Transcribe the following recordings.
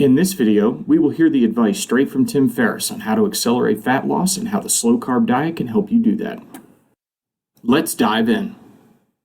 In this video, we will hear the advice straight from Tim Ferriss on how to accelerate fat loss and how the slow carb diet can help you do that. Let's dive in.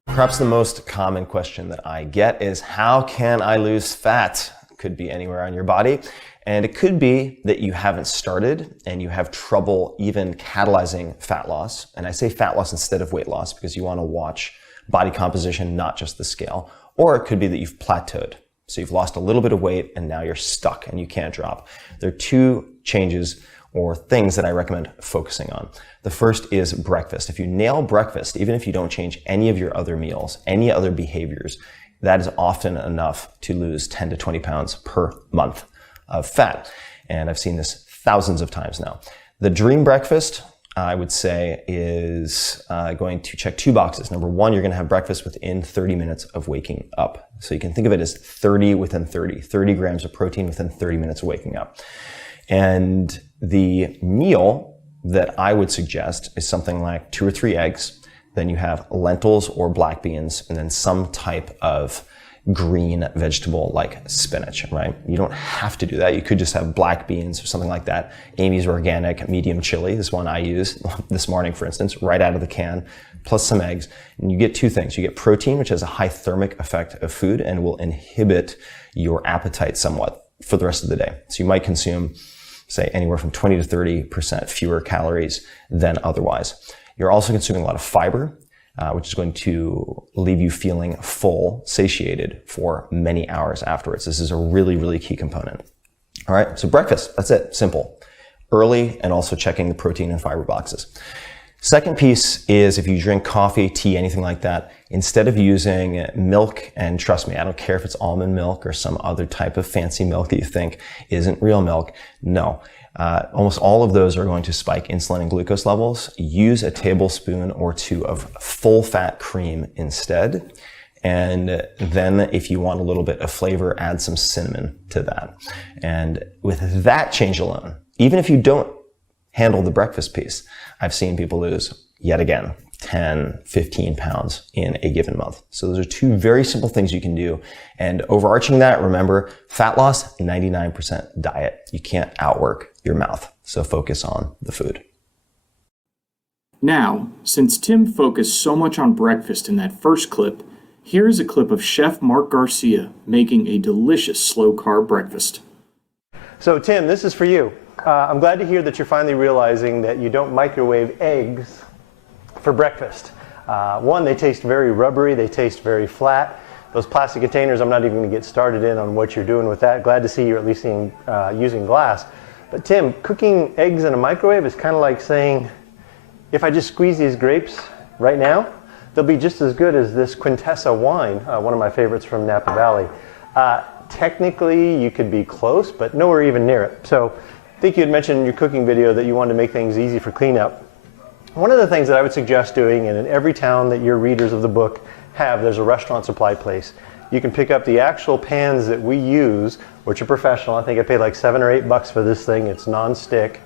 Perhaps the most common question that I get is, how can I lose fat? It could be anywhere on your body, and it could be that you haven't started and you have trouble even catalyzing fat loss. And I say fat loss instead of weight loss because you want to watch body composition, not just the scale. Or it could be that you've plateaued. So you've lost a little bit of weight and now you're stuck and you can't drop. There are two changes or things that I recommend focusing on. The first is breakfast. If you nail breakfast, even if you don't change any of your other meals, any other behaviors, that is often enough to lose 10 to 20 pounds per month of fat. And I've seen this thousands of times now. The dream breakfast, I would say, is going to check two boxes. Number one, you're going to have breakfast within 30 minutes of waking up. So you can think of it as 30 within 30 grams of protein within 30 minutes of waking up. And the meal that I would suggest is something like 2 or 3 eggs. Then you have lentils or black beans, and then some type of green vegetable like spinach, right? You don't have to do that. You could just have black beans or something like that. Amy's Organic Medium Chili, this one I used this morning, for instance, right out of the can, plus some eggs. And you get two things. You get protein, which has a high thermic effect of food and will inhibit your appetite somewhat for the rest of the day. So you might consume, say, anywhere from 20 to 30% fewer calories than otherwise. You're also consuming a lot of fiber, which is going to leave you feeling full, satiated for many hours afterwards. This is a really, really key component. All right, so breakfast, that's it, simple. Early, and also checking the protein and fiber boxes. Second piece is, if you drink coffee, tea, anything like that, instead of using milk, and trust me, I don't care if it's almond milk or some other type of fancy milk that you think isn't real milk, no. Almost all of those are going to spike insulin and glucose levels. Use a tablespoon or two of full fat cream instead. And then if you want a little bit of flavor, add some cinnamon to that. And with that change alone, even if you don't handle the breakfast piece, I've seen people lose, yet again, 10, 15 pounds in a given month. So those are two very simple things you can do. And overarching that, remember, fat loss, 99% diet. You can't outwork your mouth. So focus on the food. Now, since Tim focused so much on breakfast in that first clip, here is a clip of Chef Mark Garcia making a delicious slow-carb breakfast. So Tim, this is for you. I'm glad to hear that you're finally realizing that you don't microwave eggs for breakfast. One, they taste very rubbery, they taste very flat. Those plastic containers, I'm not even going to get started in on what you're doing with that. Glad to see you're at least using glass. But Tim, cooking eggs in a microwave is kind of like saying, if I just squeeze these grapes right now, they'll be just as good as this Quintessa wine, one of my favorites from Napa Valley. Technically, you could be close, but nowhere even near it. So I think you had mentioned in your cooking video that you wanted to make things easy for cleanup. One of the things that I would suggest doing, and in every town that your readers of the book have, there's a restaurant supply place. You can pick up the actual pans that we use, which are professional. I think I paid like $7 or $8 for this thing. It's non-stick,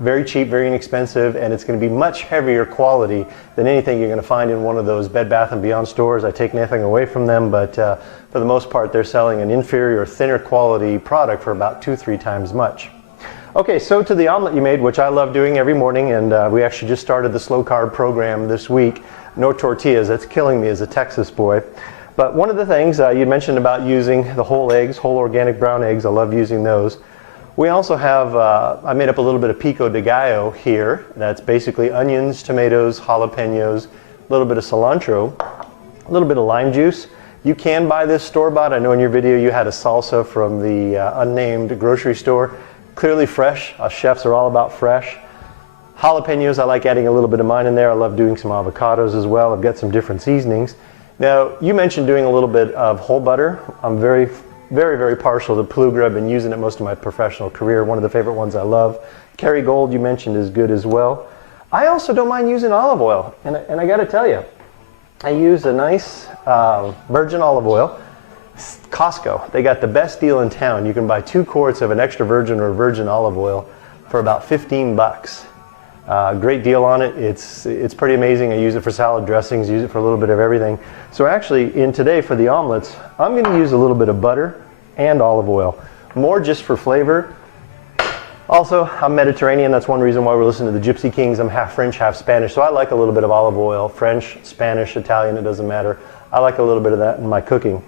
very cheap, very inexpensive, and it's going to be much heavier quality than anything you're going to find in one of those Bed Bath & Beyond stores. I take nothing away from them, but for the most part, they're selling an inferior, thinner quality product for about 2-3 times much. Okay, so to the omelet you made, which I love doing every morning, and we actually just started the slow carb program this week. No tortillas, that's killing me as a Texas boy. But one of the things you mentioned about using the whole eggs, whole organic brown eggs, I love using those. We also have, I made up a little bit of pico de gallo here. That's basically onions, tomatoes, jalapenos, a little bit of cilantro, a little bit of lime juice. You can buy this store-bought. I know in your video you had a salsa from the unnamed grocery store. Clearly fresh. Us chefs are all about fresh. Jalapenos, I like adding a little bit of mine in there. I love doing some avocados as well. I've got some different seasonings. Now, you mentioned doing a little bit of whole butter. I'm very, very partial to Plugra. I've been using it most of my professional career. One of the favorite ones I love. Kerrygold, you mentioned, is good as well. I also don't mind using olive oil. And I got to tell you, I use a nice virgin olive oil. Costco, they got the best deal in town. You can buy 2 quarts of an extra virgin or virgin olive oil for about 15 bucks. Great deal on it. It's pretty amazing. I use it for salad dressings, use it for a little bit of everything. So actually, in today for the omelets, I'm going to use a little bit of butter and olive oil. more just for flavor. Also, I'm Mediterranean. That's one reason why we're listening to the Gypsy Kings. I'm half French, half Spanish, so I like a little bit of olive oil. French, Spanish, Italian, it doesn't matter. I like a little bit of that in my cooking.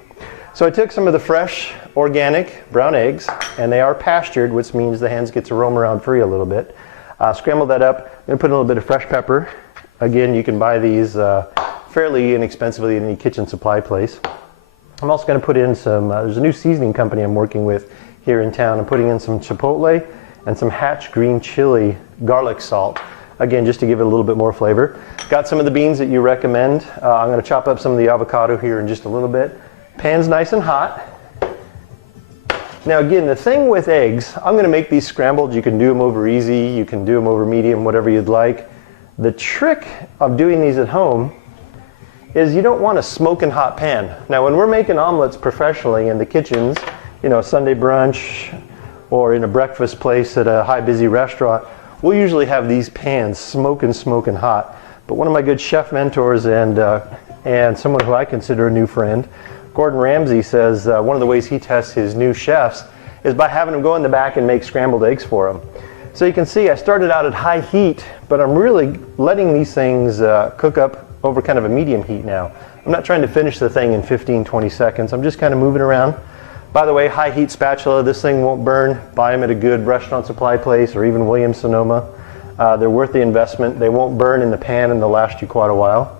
So I took some of the fresh, organic brown eggs, and they are pastured, which means the hens get to roam around free a little bit. Scrambled that up. I'm going to put in a little bit of fresh pepper. Again, you can buy these fairly inexpensively in any kitchen supply place. I'm also going to put in some, there's a new seasoning company I'm working with here in town. I'm putting in some chipotle and some Hatch green chili garlic salt. Again, just to give it a little bit more flavor. Got some of the beans that you recommend. I'm going to chop up some of the avocado here in just a little bit. Pan's nice and hot. Now again, the thing with eggs, I'm going to make these scrambled. You can do them over easy, you can do them over medium, whatever you'd like. The trick of doing these at home is you don't want a smoking hot pan. Now when we're making omelets professionally in the kitchens, you know, Sunday brunch or in a breakfast place at a high busy restaurant, we'll usually have these pans smoking hot. But one of my good chef mentors and someone who I consider a new friend, Gordon Ramsay, says one of the ways he tests his new chefs is by having them go in the back and make scrambled eggs for them. So you can see I started out at high heat, but I'm really letting these things cook up over kind of a medium heat now. I'm not trying to finish the thing in 15-20 seconds. I'm just kind of moving around. By the way, high heat spatula, this thing won't burn. Buy them at a good restaurant supply place or even Williams-Sonoma. They're worth the investment. They won't burn in the pan and they'll last you quite a while.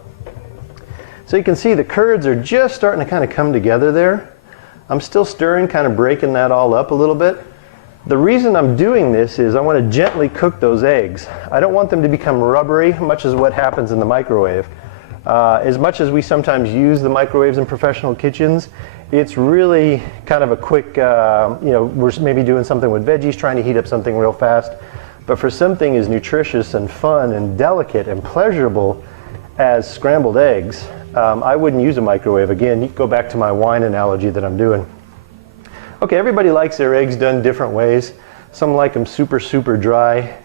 So you can see the curds are just starting to kind of come together there. I'm still stirring, kind of breaking that all up a little bit. The reason I'm doing this is I want to gently cook those eggs. I don't want them to become rubbery, much as what happens in the microwave. As much as we sometimes use the microwaves in professional kitchens, it's really kind of a quick, we're maybe doing something with veggies, trying to heat up something real fast. But for something as nutritious and fun and delicate and pleasurable as scrambled eggs, I wouldn't use a microwave. Again, you can go back to my wine analogy that I'm doing. Okay, everybody likes their eggs done different ways. Some like them super dry.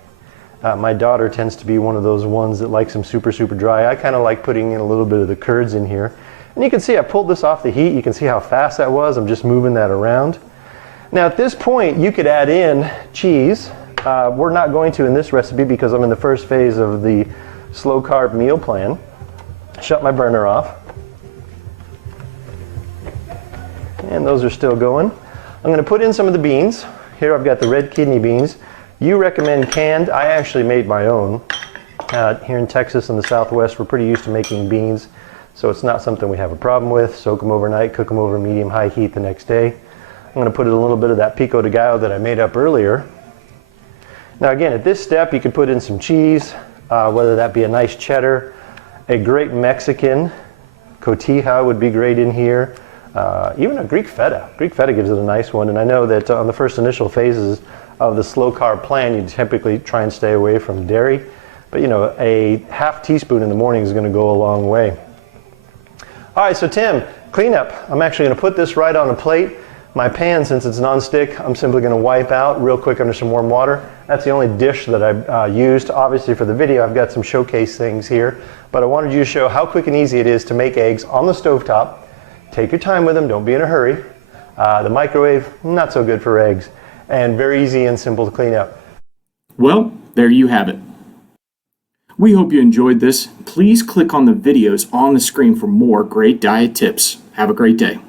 My daughter tends to be one of those ones that likes them super dry. I kind of like putting in a little bit of the curds in here. And you can see I pulled this off the heat. You can see how fast that was. I'm just moving that around. Now at this point, you could add in cheese. We're not going to in this recipe because I'm in the first phase of the slow carb meal plan. Shut my burner off. And those are still going. I'm going to put in some of the beans. Here I've got the red kidney beans. You recommend canned. I actually made my own. Here in Texas and the Southwest, we're pretty used to making beans, so it's not something we have a problem with. Soak them overnight, cook them over medium-high heat the next day. I'm going to put in a little bit of that pico de gallo that I made up earlier. Now again, at this step, you could put in some cheese, whether that be a nice cheddar, a great Mexican, cotija would be great in here. Even a Greek feta. Greek feta gives it a nice one, and I know that on the first initial phases of the slow carb plan, you typically try and stay away from dairy, but you know, a half teaspoon in the morning is going to go a long way. All right, so Tim, cleanup. I'm actually going to put this right on a plate. My pan, since it's non-stick, I'm simply going to wipe out real quick under some warm water. That's the only dish that I used. Obviously for the video, I've got some showcase things here, but I wanted you to show how quick and easy it is to make eggs on the stovetop. Take your time with them, don't be in a hurry. The microwave, not so good for eggs, and very easy and simple to clean up. Well, there you have it. We hope you enjoyed this. Please click on the videos on the screen for more great diet tips. Have a great day.